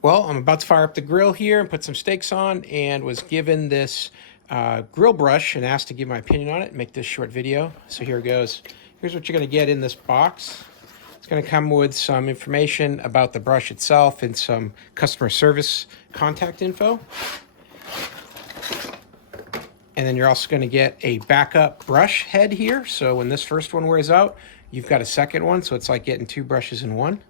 Well, I'm about to fire up the grill here and put some steaks on, and was given this grill brush and asked to give my opinion on it and make this short video. So here it goes. Here's what you're going to get in this box. It's going to come with some information about the brush itself and some customer service contact info. And then you're also going to get a backup brush head here. So when this first one wears out, you've got a second one. So it's like getting two brushes in one.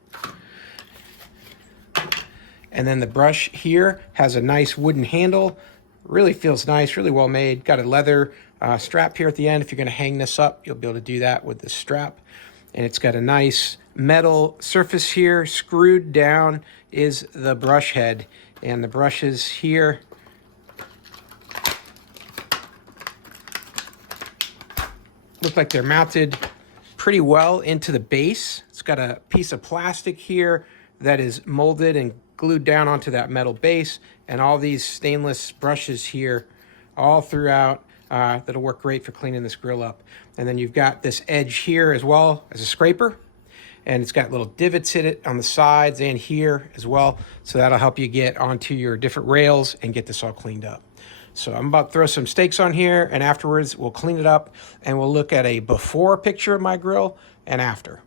And then the brush here has a nice wooden handle. Really feels nice, really well made. Got a leather strap here at the end. If you're going to hang this up, you'll be able to do that with the strap. And it's got a nice metal surface here. Screwed down is the brush head. And the brushes here look like they're mounted pretty well into the base. It's got a piece of plastic here that is molded and glued down onto that metal base, and all these stainless brushes here all throughout that'll work great for cleaning this grill up. And then you've got this edge here as well as a scraper, and it's got little divots in it on the sides and here as well, so that'll help you get onto your different rails and get this all cleaned up. So I'm about to throw some steaks on here, and afterwards we'll clean it up and we'll look at a before picture of my grill and after.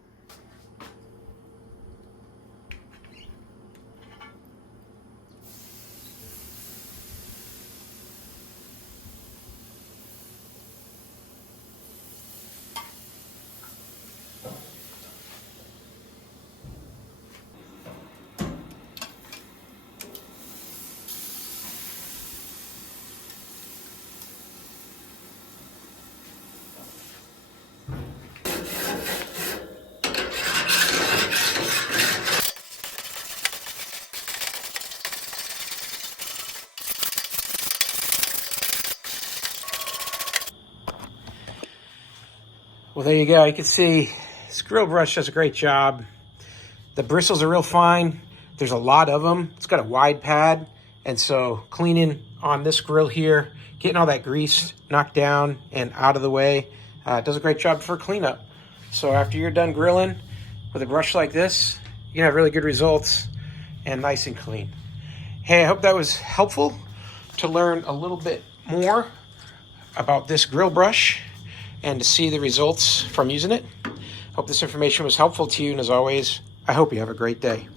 Well, there you go. You can see this grill brush does a great job. The bristles are real fine. There's a lot of them. It's got a wide pad. And so cleaning on this grill here, getting all that grease knocked down and out of the way, does a great job for cleanup. So after you're done grilling with a brush like this, you can have really good results and nice and clean. Hey, I hope that was helpful to learn a little bit more about this grill brush and to see the results from using it. Hope this information was helpful to you, and as always, I hope you have a great day.